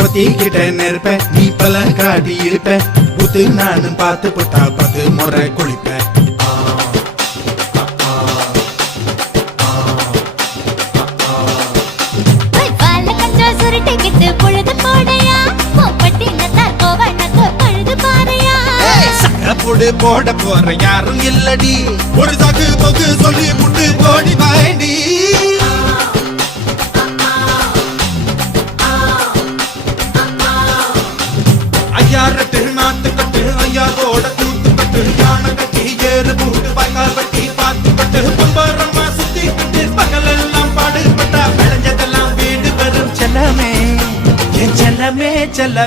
ஏற்படுத்திக்கிட்ட நெருப்ப நீ பல காட்டி இருப்ப புத்து நானும் பார்த்து புட்டா பத்து முறை சகப்புடு போட போற யாரும் இல்லடி. ஒரு சாக்கு போக்கு சொல்லி ஐயாரட்டு நாத்து கட்டு ஐயாவோட கூத்து கட்டு யானை கட்டி ஏறு பூட்டு வாய்க்கால் வட்டி பார்த்து கட்டு பம்பரமா சுத்தி கட்டு பகலெல்லாம் பாடுபட்டா விளைஞ்சதெல்லாம் வீடு வரும் செல்லமே. என் செல்லமே செல்ல